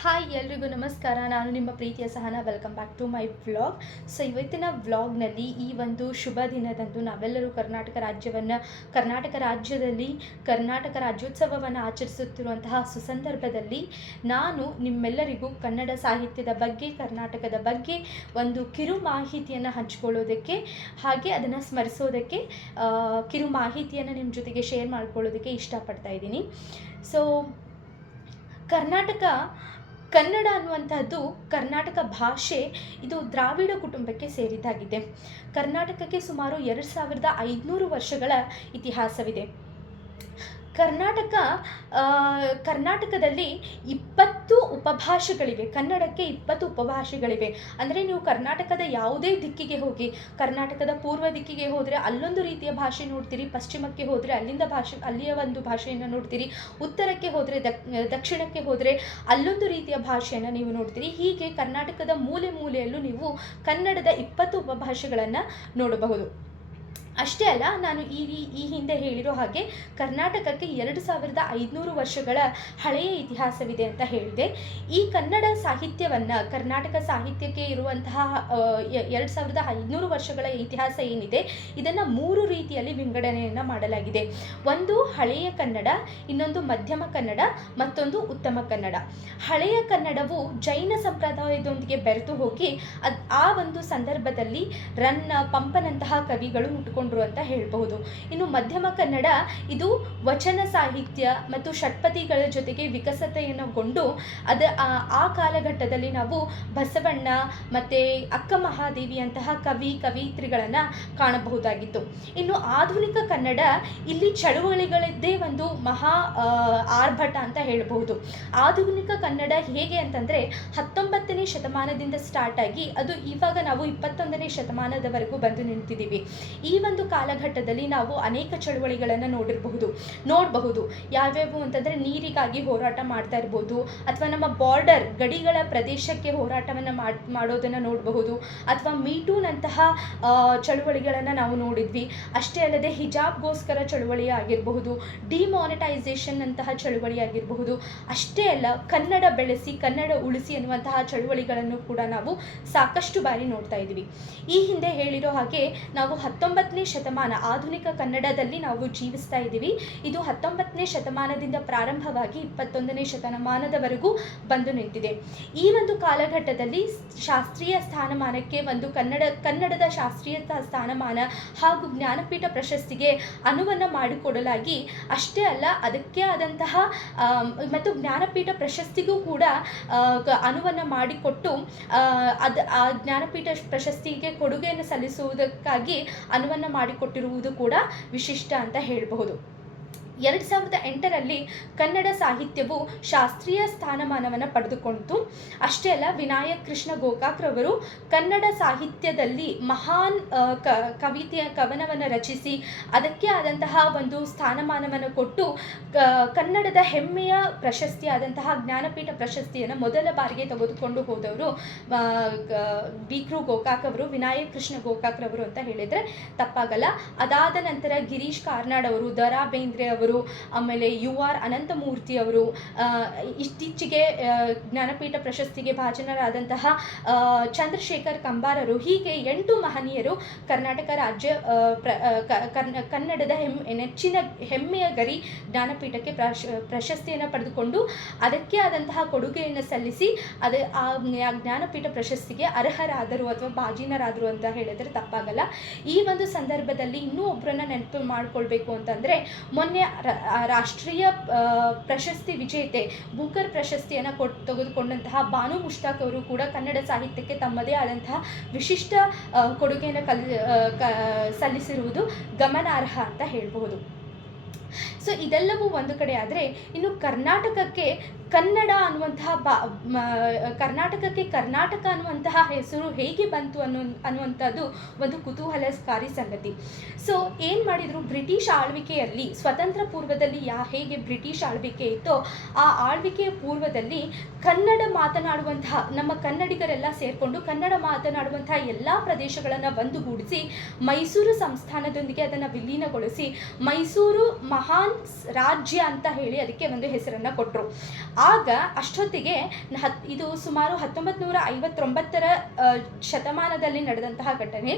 Hi ಎಲ್ರಿಗೂ ನಮಸ್ಕಾರ. ನಾನು ನಿಮ್ಮ ಪ್ರೀತಿಯ Sahana. Welcome back to my vlog. So ಇವತ್ತಿನ ವ್ಲಾಗ್ನಲ್ಲಿ ಈ ಒಂದು ಶುಭ ದಿನದಂದು ನಾವೆಲ್ಲರೂ ಕರ್ನಾಟಕ ರಾಜ್ಯದಲ್ಲಿ ಕರ್ನಾಟಕ ರಾಜ್ಯೋತ್ಸವವನ್ನು ಆಚರಿಸುತ್ತಿರುವಂತಹ ಸುಸಂದರ್ಭದಲ್ಲಿ ನಾನು ನಿಮ್ಮೆಲ್ಲರಿಗೂ ಕನ್ನಡ ಸಾಹಿತ್ಯದ ಬಗ್ಗೆ, ಕರ್ನಾಟಕದ ಬಗ್ಗೆ ಒಂದು ಕಿರು ಮಾಹಿತಿಯನ್ನು ಹಂಚಿಕೊಳ್ಳೋದಕ್ಕೆ, ಹಾಗೆ ಅದನ್ನು ಸ್ಮರಿಸೋದಕ್ಕೆ ಕಿರು ಮಾಹಿತಿಯನ್ನು ನಿಮ್ಮ ಜೊತೆಗೆ ಶೇರ್ ಮಾಡ್ಕೊಳ್ಳೋದಕ್ಕೆ ಇಷ್ಟಪಡ್ತಾ ಇದ್ದೀನಿ. ಸೊ ಕನ್ನಡ ಅನ್ನುವಂಥದ್ದು ಕರ್ನಾಟಕ ಭಾಷೆ. ಇದು ದ್ರಾವಿಡ ಕುಟುಂಬಕ್ಕೆ ಸೇರಿದ್ದಾಗಿದೆ. ಕರ್ನಾಟಕಕ್ಕೆ ಸುಮಾರು 2500 ವರ್ಷಗಳ ಇತಿಹಾಸವಿದೆ. ಕರ್ನಾಟಕದಲ್ಲಿ 20 ಉಪಭಾಷೆಗಳಿವೆ. ಕನ್ನಡಕ್ಕೆ 20 ಉಪಭಾಷೆಗಳಿವೆ. ಅಂದರೆ ನೀವು ಕರ್ನಾಟಕದ ಯಾವುದೇ ದಿಕ್ಕಿಗೆ ಹೋಗಿ, ಕರ್ನಾಟಕದ ಪೂರ್ವ ದಿಕ್ಕಿಗೆ ಹೋದರೆ ಅಲ್ಲೊಂದು ರೀತಿಯ ಭಾಷೆ ನೋಡ್ತೀರಿ, ಪಶ್ಚಿಮಕ್ಕೆ ಹೋದರೆ ಅಲ್ಲಿಯ ಒಂದು ಭಾಷೆಯನ್ನು ನೋಡ್ತೀರಿ, ಉತ್ತರಕ್ಕೆ ಹೋದರೆ ದಕ್ಷಿಣಕ್ಕೆ ಹೋದರೆ ಅಲ್ಲೊಂದು ರೀತಿಯ ಭಾಷೆಯನ್ನು ನೀವು ನೋಡ್ತೀರಿ. ಹೀಗೆ ಕರ್ನಾಟಕದ ಮೂಲೆ ಮೂಲೆಯಲ್ಲೂ ನೀವು ಕನ್ನಡದ 20 ಉಪಭಾಷೆಗಳನ್ನು ನೋಡಬಹುದು. ಅಷ್ಟೇ ಅಲ್ಲ, ನಾನು ಈ ಹಿಂದೆ ಹೇಳಿರೋ ಹಾಗೆ ಕರ್ನಾಟಕಕ್ಕೆ 2500 ವರ್ಷಗಳ ಹಳೆಯ ಇತಿಹಾಸವಿದೆ ಅಂತ ಹೇಳಿದೆ. ಈ ಕನ್ನಡ ಸಾಹಿತ್ಯವನ್ನು, ಕರ್ನಾಟಕ ಸಾಹಿತ್ಯಕ್ಕೆ ಇರುವಂತಹ 2500 ವರ್ಷಗಳ ಇತಿಹಾಸ ಏನಿದೆ, ಇದನ್ನು 3 ರೀತಿಯಲ್ಲಿ ವಿಂಗಡಣೆಯನ್ನು ಮಾಡಲಾಗಿದೆ. ಒಂದು ಹಳೆಯ ಕನ್ನಡ, ಇನ್ನೊಂದು ಮಧ್ಯಮ ಕನ್ನಡ, ಮತ್ತೊಂದು ಉತ್ತಮ ಕನ್ನಡ. ಹಳೆಯ ಕನ್ನಡವು ಜೈನ ಸಂಪ್ರದಾಯದೊಂದಿಗೆ ಬೆರೆತು ಹೋಗಿ ಆ ಒಂದು ಸಂದರ್ಭದಲ್ಲಿ ರನ್ನ, ಪಂಪನಂತಹ ಕವಿಗಳು ಹುಟ್ಟುಕೊಂಡ್ರು ಅಂತ ಹೇಳಬಹುದು. ಇನ್ನು ಮಧ್ಯಮ ಕನ್ನಡ ಇದು ವಚನ ಸಾಹಿತ್ಯ ಮತ್ತು ಷಟ್ಪದಿಗಳ ಜೊತೆಗೆ ವಿಕಸತೆಯನ್ನುಗೊಂಡು ಆ ಕಾಲಘಟ್ಟದಲ್ಲಿ ನಾವು ಬಸವಣ್ಣ ಮತ್ತು ಅಕ್ಕ ಮಹಾದೇವಿಯಂತಹ ಕವಿತ್ರಿಗಳನ್ನು ಕಾಣಬಹುದಾಗಿತ್ತು. ಇನ್ನು ಆಧುನಿಕ ಕನ್ನಡ, ಇಲ್ಲಿ ಚಳುವಳಿಗಳದ್ದೇ ಒಂದು ಮಹಾ ಆರ್ಭಟ ಅಂತ ಹೇಳಬಹುದು. ಆಧುನಿಕ ಕನ್ನಡ ಹೇಗೆ ಅಂತಂದರೆ 19ನೇ ಶತಮಾನದಿಂದ ಸ್ಟಾರ್ಟ್ ಆಗಿ ಅದು ಇವಾಗ ನಾವು 21ನೇ ಶತಮಾನದವರೆಗೂ ಬಂದು ನಿಂತಿದ್ದೀವಿ. ಈ ಒಂದು ಕಾಲಘಟ್ಟದಲ್ಲಿ ನಾವು ಅನೇಕ ಚಳುವಳಿಗಳನ್ನು ನೋಡಬಹುದು. ಯಾವ್ಯಾವು ಅಂತಂದರೆ ನೀರಿಗಾಗಿ ಹೋರಾಟ ಮಾಡ್ತಾ ಇರ್ಬೋದು, ಅಥವಾ ನಮ್ಮ ಬಾರ್ಡರ್ ಗಡಿಗಳ ಪ್ರದೇಶಕ್ಕೆ ಹೋರಾಟವನ್ನು ಮಾಡೋದನ್ನು ನೋಡಬಹುದು, ಅಥವಾ ಮೀಟೂನಂತಹ ಚಳುವಳಿಗಳನ್ನು ನಾವು ನೋಡಿದ್ವಿ. ಅಷ್ಟೇ ಅಲ್ಲದೆ ಹಿಜಾಬ್ಗೋಸ್ಕರ ಚಳುವಳಿ ಆಗಿರಬಹುದು, ಡಿಮಾನಿಟೈಸೇಷನ್ ಅಂತಹ ಚಳುವಳಿ ಆಗಿರಬಹುದು. ಅಷ್ಟೇ ಅಲ್ಲ, ಕನ್ನಡ ಬೆಳೆಸಿ ಕನ್ನಡ ಉಳಿಸಿ ಅನ್ನುವಂತಹ ಚಳುವಳಿಗಳನ್ನು ಕೂಡ ನಾವು ಸಾಕಷ್ಟು ಬಾರಿ ನೋಡ್ತಾ ಇದ್ದೀವಿ. ಈ ಹಿಂದೆ ಹೇಳಿರೋ ಹಾಗೆ ನಾವು 19ನೇ ಶತಮಾನ ಆಧುನಿಕ ಕನ್ನಡದಲ್ಲಿ ನಾವು ಜೀವಿಸ್ತಾ ಇದ್ದೀವಿ. ಇದು 19ನೇ ಶತಮಾನದಿಂದ ಪ್ರಾರಂಭವಾಗಿ 21ನೇ ಶತಮಾನದವರೆಗೂ ಬಂದು ನಿಂತಿದೆ. ಈ ಒಂದು ಕಾಲಘಟ್ಟದಲ್ಲಿ ಶಾಸ್ತ್ರೀಯ ಸ್ಥಾನಮಾನಕ್ಕೆ ಒಂದು ಕನ್ನಡದ ಶಾಸ್ತ್ರೀಯ ಸ್ಥಾನಮಾನ ಹಾಗೂ ಜ್ಞಾನಪೀಠ ಪ್ರಶಸ್ತಿಗೆ ಅನುವನ್ನು ಮಾಡಿಕೊಡಲಾಗಿ, ಅಷ್ಟೇ ಅಲ್ಲ ಅದಕ್ಕೆ ಆದಂತಹ ಮತ್ತು ಜ್ಞಾನಪೀಠ ಪ್ರಶಸ್ತಿಗೂ ಕೂಡ ಅನುವನ್ನು ಮಾಡಿಕೊಟ್ಟು ಆ ಜ್ಞಾನಪೀಠ ಪ್ರಶಸ್ತಿಗೆ ಕೊಡುಗೆಯನ್ನು ಸಲ್ಲಿಸುವುದಕ್ಕಾಗಿ ಅನುವನ್ನು ಮಾಡಿಕೊಟ್ಟಿರುವುದು ಕೂಡ ವಿಶಿಷ್ಟ ಅಂತ ಹೇಳಬಹುದು. 2008ರಲ್ಲಿ ಕನ್ನಡ ಸಾಹಿತ್ಯವು ಶಾಸ್ತ್ರೀಯ ಸ್ಥಾನಮಾನವನ್ನು ಪಡೆದುಕೊಂಡಿತು. ಅಷ್ಟೇ ಅಲ್ಲ, ವಿನಾಯಕ್ ಕೃಷ್ಣ ಗೋಕಾಕ್ರವರು ಕನ್ನಡ ಸಾಹಿತ್ಯದಲ್ಲಿ ಮಹಾನ್ ಕವನವನ್ನು ರಚಿಸಿ ಅದಕ್ಕೆ ಆದಂತಹ ಒಂದು ಸ್ಥಾನಮಾನವನ್ನು ಕೊಟ್ಟು ಕನ್ನಡದ ಹೆಮ್ಮೆಯ ಪ್ರಶಸ್ತಿಯಾದಂತಹ ಜ್ಞಾನಪೀಠ ಪ್ರಶಸ್ತಿಯನ್ನು ಮೊದಲ ಬಾರಿಗೆ ತೆಗೆದುಕೊಂಡು ಹೋದವರು ವಿ.ಕೃ. ಗೋಕಾಕ್ ಅವರು, ವಿನಾಯಕ್ ಕೃಷ್ಣ ಗೋಕಾಕ್ರವರು ಅಂತ ಹೇಳಿದರೆ ತಪ್ಪಾಗಲ್ಲ. ಅದಾದ ನಂತರ ಗಿರೀಶ್ ಕಾರ್ನಾಡ್ ಅವರು, ದ.ರಾ. ಬೇಂದ್ರೆ ಅವರು, ಆಮೇಲೆ ಯು.ಆರ್. ಅನಂತಮೂರ್ತಿ ಅವರು, ಇತ್ತೀಚೆಗೆ ಜ್ಞಾನಪೀಠ ಪ್ರಶಸ್ತಿಗೆ ಭಾಜನರಾದಂತಹ ಚಂದ್ರಶೇಖರ್ ಕಂಬಾರರು, ಹೀಗೆ 8 ಮಹನೀಯರು ಕರ್ನಾಟಕ ರಾಜ್ಯ ಕನ್ನಡದ ನೆಚ್ಚಿನ ಹೆಮ್ಮೆಯ ಗರಿ ಜ್ಞಾನಪೀಠಕ್ಕೆ ಪ್ರಶಸ್ತಿಯನ್ನು ಪಡೆದುಕೊಂಡು ಅದಕ್ಕೆ ಆದಂತಹ ಕೊಡುಗೆಯನ್ನು ಸಲ್ಲಿಸಿ ಆ ಜ್ಞಾನಪೀಠ ಪ್ರಶಸ್ತಿಗೆ ಅರ್ಹರಾದರು ಅಥವಾ ಭಾಜನರಾದರು ಅಂತ ಹೇಳಿದರೆ ತಪ್ಪಾಗಲ್ಲ. ಈ ಒಂದು ಸಂದರ್ಭದಲ್ಲಿ ಇನ್ನೂ ಒಬ್ಬರನ್ನ ನೆನಪು ಮಾಡಿಕೊಳ್ಬೇಕು ಅಂತಂದರೆ, ಮೊನ್ನೆ ರಾಷ್ಟ್ರೀಯ ಪ್ರಶಸ್ತಿ ವಿಜೇತೆ ಬೂಕರ್ ಪ್ರಶಸ್ತಿಯನ್ನು ತೆಗೆದುಕೊಂಡಂತಹ ಬಾನು ಮುಷ್ತಾಕ್ ಅವರು ಕೂಡ ಕನ್ನಡ ಸಾಹಿತ್ಯಕ್ಕೆ ತಮ್ಮದೇ ಆದಂತಹ ವಿಶಿಷ್ಟ ಕೊಡುಗೆಯನ್ನು ಗಮನಾರ್ಹ ಅಂತ ಹೇಳಬಹುದು. ಸೊ ಇದೆಲ್ಲವೂ ಒಂದು ಕಡೆ ಆದರೆ, ಇನ್ನು ಕರ್ನಾಟಕಕ್ಕೆ ಕರ್ನಾಟಕ ಅನ್ನುವಂತಹ ಹೆಸರು ಹೇಗೆ ಬಂತು ಅನ್ನುವಂಥದ್ದು ಒಂದು ಕುತೂಹಲಕಾರಿ ಸಂಗತಿ. ಸೊ ಏನು ಮಾಡಿದರು, ಬ್ರಿಟಿಷ್ ಆಳ್ವಿಕೆಯಲ್ಲಿ ಸ್ವತಂತ್ರ ಪೂರ್ವದಲ್ಲಿ ಹೇಗೆ ಬ್ರಿಟಿಷ್ ಆಳ್ವಿಕೆ ಇತ್ತೋ ಆ ಆಳ್ವಿಕೆಯ ಪೂರ್ವದಲ್ಲಿ ಕನ್ನಡ ಮಾತನಾಡುವಂತಹ ನಮ್ಮ ಕನ್ನಡಿಗರೆಲ್ಲ ಸೇರಿಕೊಂಡು ಕನ್ನಡ ಮಾತನಾಡುವಂತಹ ಎಲ್ಲ ಪ್ರದೇಶಗಳನ್ನು ಒಂದುಗೂಡಿಸಿ ಮೈಸೂರು ಸಂಸ್ಥಾನದೊಂದಿಗೆ ಅದನ್ನು ವಿಲೀನಗೊಳಿಸಿ ಮೈಸೂರು ಮಹಾನ್ ರಾಜ್ಯ ಅಂತ ಹೇಳಿ ಅದಕ್ಕೆ ಒಂದು ಹೆಸರನ್ನು ಕೊಟ್ಟರು. ಆಗ ಅಷ್ಟೊತ್ತಿಗೆ ಇದು ಸುಮಾರು 1959ರ ಶತಮಾನದಲ್ಲಿ ನಡೆದಂತಹ ಘಟನೆ.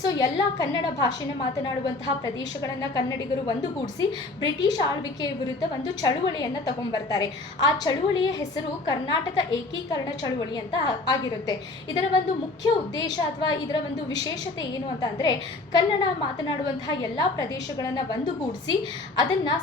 ಸೊ ಎಲ್ಲ ಕನ್ನಡ ಭಾಷೆನ ಮಾತನಾಡುವಂತಹ ಪ್ರದೇಶಗಳನ್ನು ಕನ್ನಡಿಗರು ಒಂದುಗೂಡಿಸಿ ಬ್ರಿಟಿಷ್ ಆಳ್ವಿಕೆಯ ವಿರುದ್ಧ ಒಂದು ಚಳುವಳಿಯನ್ನು ತಗೊಂಡ್ಬರ್ತಾರೆ. ಆ ಚಳುವಳಿಯ ಹೆಸರು ಕರ್ನಾಟಕ ಏಕೀಕರಣ ಚಳುವಳಿ ಅಂತ ಆಗಿರುತ್ತೆ. ಇದರ ಒಂದು ಮುಖ್ಯ ಉದ್ದೇಶ ಅಥವಾ ಇದರ ಒಂದು ವಿಶೇಷತೆ ಏನು ಅಂತ ಅಂದರೆ, ಕನ್ನಡ ಮಾತನಾಡುವಂತಹ ಎಲ್ಲ ಪ್ರದೇಶಗಳನ್ನು ಒಂದುಗೂಡಿಸಿ ಅದನ್ನು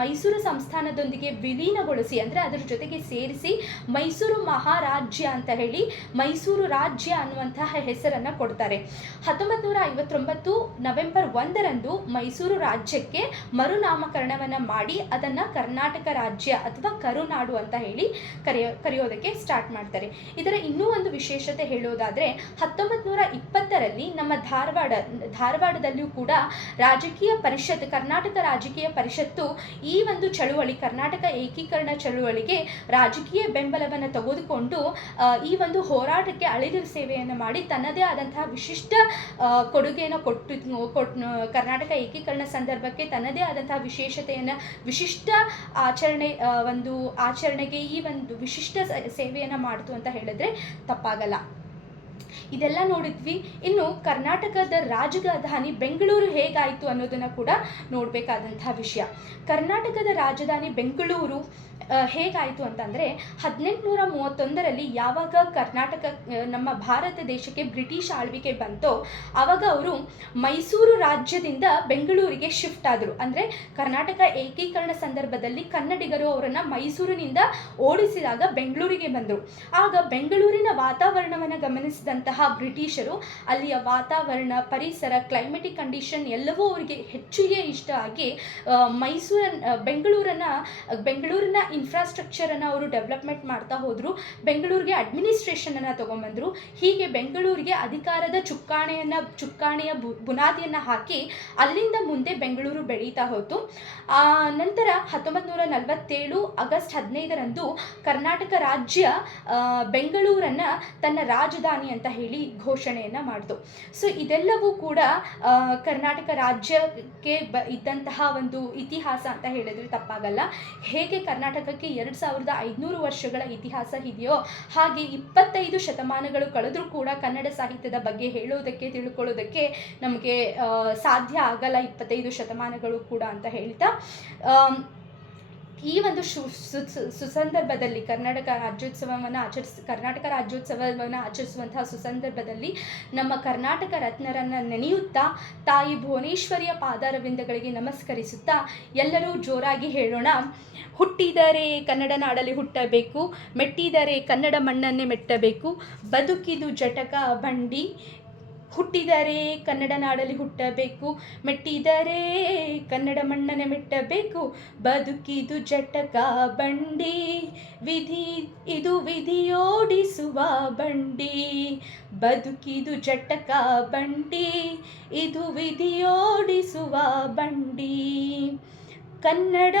ಮೈಸೂರು ಸಂಸ್ಥಾನದೊಂದಿಗೆ ವಿಲೀನಗೊಳಿಸಿ, ಅಂದರೆ ಅದರ ಜೊತೆಗೆ ಸೇರಿಸಿ ಮೈಸೂರು ಮಹಾರಾಜ್ಯ ಅಂತ ಹೇಳಿ ಮೈಸೂರು ರಾಜ್ಯ ಅನ್ನುವಂತಹ ಹೆಸರನ್ನು ಕೊಡ್ತಾರೆ. 1959 ನವೆಂಬರ್ 1ರಂದು ಮೈಸೂರು ರಾಜ್ಯಕ್ಕೆ ಮರುನಾಮಕರಣವನ್ನು ಮಾಡಿ ಅದನ್ನು ಕರ್ನಾಟಕ ರಾಜ್ಯ ಅಥವಾ ಕರುನಾಡು ಅಂತ ಹೇಳಿ ಕರೆಯೋದಕ್ಕೆ ಸ್ಟಾರ್ಟ್ ಮಾಡ್ತಾರೆ. ಇದರ ಇನ್ನೂ ಒಂದು ವಿಶೇಷತೆ ಹೇಳೋದಾದರೆ, 1920ರಲ್ಲಿ ನಮ್ಮ ಧಾರವಾಡದಲ್ಲಿಯೂ ಕೂಡ ರಾಜಕೀಯ ಪರಿಷತ್, ಕರ್ನಾಟಕ ರಾಜಕೀಯ ಪರಿಷತ್ತು ಈ ಒಂದು ಚಳುವಳಿ, ಕರ್ನಾಟಕ ಏಕೀಕರಣ ಚಳುವಳಿಗೆ ರಾಜಕೀಯ ಬೆಂಬಲವನ್ನು ತೆಗೆದುಕೊಂಡು ಈ ಒಂದು ಹೋರಾಟಕ್ಕೆ ಅಳಿಲು ಸೇವೆಯನ್ನು ಮಾಡಿ ತನ್ನದೇ ಆದಂತಹ ವಿಶಿಷ್ಟ ಕೊಡುಗೆಯನ್ನು ಕರ್ನಾಟಕ ಏಕೀಕರಣ ಸಂದರ್ಭಕ್ಕೆ ತನ್ನದೇ ಆದಂತಹ ವಿಶೇಷತೆಯನ್ನು, ವಿಶಿಷ್ಟ ಆಚರಣೆಗೆ ಈ ಒಂದು ವಿಶಿಷ್ಟ ಸೇವೆಯನ್ನು ಮಾಡಿತು ಅಂತ ಹೇಳಿದ್ರೆ ತಪ್ಪಾಗಲ್ಲ. ಇದೆಲ್ಲ ನೋಡಿದ್ವಿ. ಇನ್ನು ಕರ್ನಾಟಕದ ರಾಜಧಾನಿ ಬೆಂಗಳೂರು ಹೇಗಾಯಿತು ಅನ್ನೋದನ್ನು ಕೂಡ ನೋಡಬೇಕಾದಂತಹ ವಿಷಯ. ಕರ್ನಾಟಕದ ರಾಜಧಾನಿ ಬೆಂಗಳೂರು ಹೇಗಾಯಿತು ಅಂತಂದರೆ, 1831ರಲ್ಲಿ ಯಾವಾಗ ಕರ್ನಾಟಕ ನಮ್ಮ ಭಾರತ ದೇಶಕ್ಕೆ ಬ್ರಿಟಿಷ್ ಆಳ್ವಿಕೆ ಬಂತೋ ಆವಾಗ ಅವರು ಮೈಸೂರು ರಾಜ್ಯದಿಂದ ಬೆಂಗಳೂರಿಗೆ ಶಿಫ್ಟ್ ಆದರು. ಅಂದರೆ ಕರ್ನಾಟಕ ಏಕೀಕರಣ ಸಂದರ್ಭದಲ್ಲಿ ಕನ್ನಡಿಗರು ಅವರನ್ನು ಮೈಸೂರಿನಿಂದ ಓಡಿಸಿದಾಗ ಬೆಂಗಳೂರಿಗೆ ಬಂದರು. ಆಗ ಬೆಂಗಳೂರಿನ ವಾತಾವರಣವನ್ನು ಗಮನಿಸಿದಂತಹ ಬ್ರಿಟಿಷರು ಅಲ್ಲಿಯ ವಾತಾವರಣ, ಪರಿಸರ, ಕ್ಲೈಮೆಟಿಕ್ ಕಂಡೀಷನ್ ಎಲ್ಲವೂ ಅವರಿಗೆ ಹೆಚ್ಚಿಗೆ ಇಷ್ಟ ಆಗಿ ಬೆಂಗಳೂರಿನ ಇನ್ಫ್ರಾಸ್ಟ್ರಕ್ಚರನ್ನು ಅವರು ಡೆವಲಪ್ಮೆಂಟ್ ಮಾಡ್ತಾ ಹೋದರು. ಬೆಂಗಳೂರಿಗೆ ಅಡ್ಮಿನಿಸ್ಟ್ರೇಷನನ್ನು ತೊಗೊಂಬಂದರು. ಹೀಗೆ ಬೆಂಗಳೂರಿಗೆ ಅಧಿಕಾರದ ಚುಕ್ಕಾಣಿಯ ಬುನಾದಿಯನ್ನು ಹಾಕಿ ಅಲ್ಲಿಂದ ಮುಂದೆ ಬೆಂಗಳೂರು ಬೆಳೀತಾ ಹೋಯಿತು. ನಂತರ 1947 ಆಗಸ್ಟ್ 15ರಂದು ಕರ್ನಾಟಕ ರಾಜ್ಯ ಬೆಂಗಳೂರನ್ನು ತನ್ನ ರಾಜಧಾನಿ ಅಂತ ಹೇಳಿ ಘೋಷಣೆಯನ್ನು ಮಾಡಿತು. ಸೊ ಇದೆಲ್ಲವೂ ಕೂಡ ಕರ್ನಾಟಕ ರಾಜ್ಯಕ್ಕೆ ಇದ್ದಂತಹ ಒಂದು ಇತಿಹಾಸ ಅಂತ ಹೇಳಿದರೆ ತಪ್ಪಾಗಲ್ಲ. ಹೇಗೆ ಕರ್ನಾಟಕಕ್ಕೆ 2500 ವರ್ಷಗಳ ಇತಿಹಾಸ ಇದೆಯೋ ಹಾಗೆ 25 ಶತಮಾನಗಳು ಕಳೆದರೂ ಕೂಡ ಕನ್ನಡ ಸಾಹಿತ್ಯದ ಬಗ್ಗೆ ಹೇಳೋದಕ್ಕೆ, ತಿಳ್ಕೊಳ್ಳೋದಕ್ಕೆ ನಮಗೆ ಸಾಧ್ಯ ಆಗಲ್ಲ 25 ಶತಮಾನಗಳು ಕೂಡ ಅಂತ ಹೇಳ್ತಾ, ಈ ಒಂದು ಸುಸಂದರ್ಭದಲ್ಲಿ ಕರ್ನಾಟಕ ರಾಜ್ಯೋತ್ಸವವನ್ನು ಆಚರಿಸುವಂತಹ ಸುಸಂದರ್ಭದಲ್ಲಿ ನಮ್ಮ ಕರ್ನಾಟಕ ರತ್ನರನ್ನು ನೆನೆಯುತ್ತಾ, ತಾಯಿ ಭುವನೇಶ್ವರಿಯ ಪಾದಾರವಿಂದಗಳಿಗೆ ನಮಸ್ಕರಿಸುತ್ತಾ ಎಲ್ಲರೂ ಜೋರಾಗಿ ಹೇಳೋಣ: ಹುಟ್ಟಿದರೆ ಕನ್ನಡ ನಾಡಲ್ಲಿ ಹುಟ್ಟಬೇಕು, ಮೆಟ್ಟಿದರೆ ಕನ್ನಡ ಮಣ್ಣನ್ನೇ ಮೆಟ್ಟಬೇಕು, ಬದುಕಿದು ಜಟಕ ಬಂಡಿ. ಹುಟ್ಟಿದರೆ ಕನ್ನಡ ನಾಡಲ್ಲಿ ಹುಟ್ಟಬೇಕು, ಮೆಟ್ಟಿದರೆ ಕನ್ನಡ ಮಣ್ಣನ್ನೇ ಮೆಟ್ಟಬೇಕು, ಬದುಕಿದು ಜಟಕ ಬಂಡಿ, ಇದು ವಿಧಿಯೋಡಿಸುವ ಬಂಡಿ. ಬದುಕಿದು ಜಟಕ ಬಂಡಿ, ಇದು ವಿಧಿಯೋಡಿಸುವ ಬಂಡಿ. ಕನ್ನಡ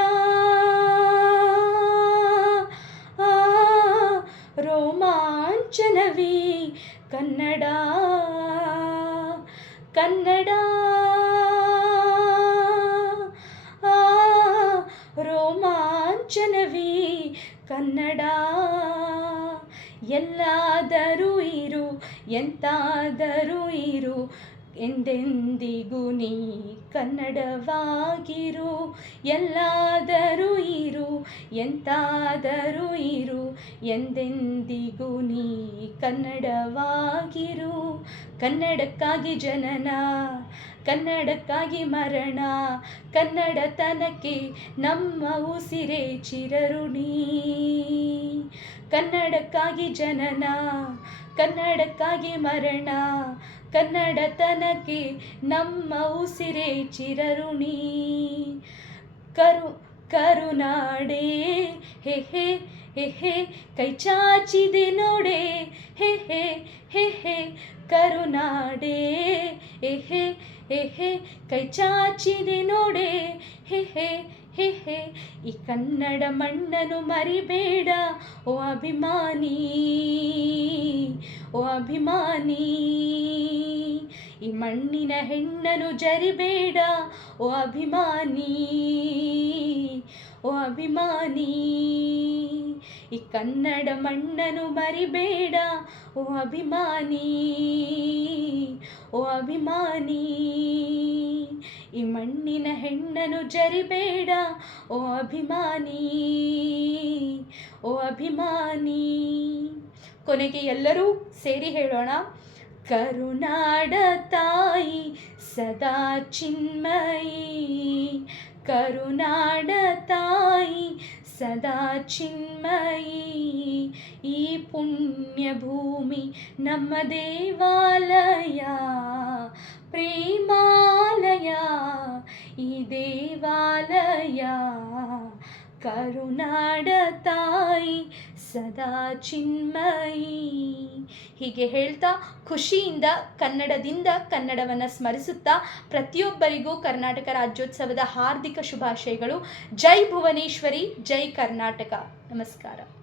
ರೋಮಾಂಚನವಿ ಕನ್ನಡ, ಕನ್ನಡ ರೋಮಾಂಚನವಿ ಕನ್ನಡ. ಎಲ್ಲಾದರೂ ಇರು, ಎಂತಾದರೂ ಇರು, ಎಂದೆಂದಿಗೂ ನೀ ಕನ್ನಡವಾಗಿರು. ಎಲ್ಲಾದರೂ ಇರು, ಎಂತಾದರೂ ಇರು, ಎಂದೆಂದಿಗೂ ನೀ ಕನ್ನಡವಾಗಿರು. ಕನ್ನಡಕ್ಕಾಗಿ ಜನನ, ಕನ್ನಡಕ್ಕಾಗಿ ಮರಣ, ಕನ್ನಡತನಕ್ಕೆ ನಮ್ಮ ಉಸಿರೇ ಚಿರಋಣಿ. ಕನ್ನಡಕ್ಕಾಗಿ ಜನನ, ಕನ್ನಡಕ್ಕಾಗಿ ಮರಣ, ಕನ್ನಡತನಕ್ಕೆ ನಮ್ಮ ಉಸಿರೇ ಚಿರಋಣಿ. ಕರುನಾಡೆ ಹೇ ಹೇ ಹೇ ಹೇ, ಕೈ ಚಾಚಿದೆ ನೋಡೆ ಹೇ ಹೇ ಹೇ ಹೇ. ಕರುನಾಡೆ ಹೇ ಹೇ ಹೇ ಹೇ, ಕೈ ಚಾಚಿದೆ ನೋಡೆ ಹೇ ಹೇ ಹೇ ಹೇ. ಈ ಕನ್ನಡ ಮಣ್ಣನ್ನು ಮರಿಬೇಡ ಓ ಅಭಿಮಾನಿ, ಓ ಅಭಿಮಾನಿ. ಈ ಮಣ್ಣಿನ ಹೆಣ್ಣನ್ನು ಜರಿಬೇಡ ಓ ಅಭಿಮಾನಿ, ಓ ಅಭಿಮಾನಿ. ಈ ಕನ್ನಡ ಮಣ್ಣನ್ನು ಮರಿಬೇಡ ಓ ಅಭಿಮಾನಿ, ಓ ಅಭಿಮಾನಿ. ಈ ಮಣ್ಣಿನ ಹೆಣ್ಣನ್ನು ಜರಿಬೇಡ ಓ ಅಭಿಮಾನಿ, ಓ ಅಭಿಮಾನಿ. ಕೊನೆಗೆ ಎಲ್ಲರೂ ಸೇರಿ ಹೇಳೋಣ, ಕರುನಾಡ ತಾಯಿ ಸದಾ ಚಿನ್ಮಯಿ, ಕರುನಾಡ ತಾಯಿ ಸದಾ ಚಿನ್ಮಯಿ. ಈ ಪುಣ್ಯ ಭೂಮಿ ನಮ್ಮ ದೇವಾಲಯ, ಪ್ರೇಮಾಲಯ ಈ ದೇವಾಲಯ. ಕರುನಾಡ ತಾಯಿ ಸದಾ ಚಿನ್ಮಯಿ. ಹೀಗೆ ಹೇಳ್ತಾ ಖುಷಿಯಿಂದ ಕನ್ನಡದಿಂದ ಕನ್ನಡವನ್ನು ಸ್ಮರಿಸುತ್ತಾ ಪ್ರತಿಯೊಬ್ಬರಿಗೂ ಕರ್ನಾಟಕ ರಾಜ್ಯೋತ್ಸವದ ಹಾರ್ದಿಕ ಶುಭಾಶಯಗಳು. ಜೈ ಭುವನೇಶ್ವರಿ, ಜೈ ಕರ್ನಾಟಕ. ನಮಸ್ಕಾರ.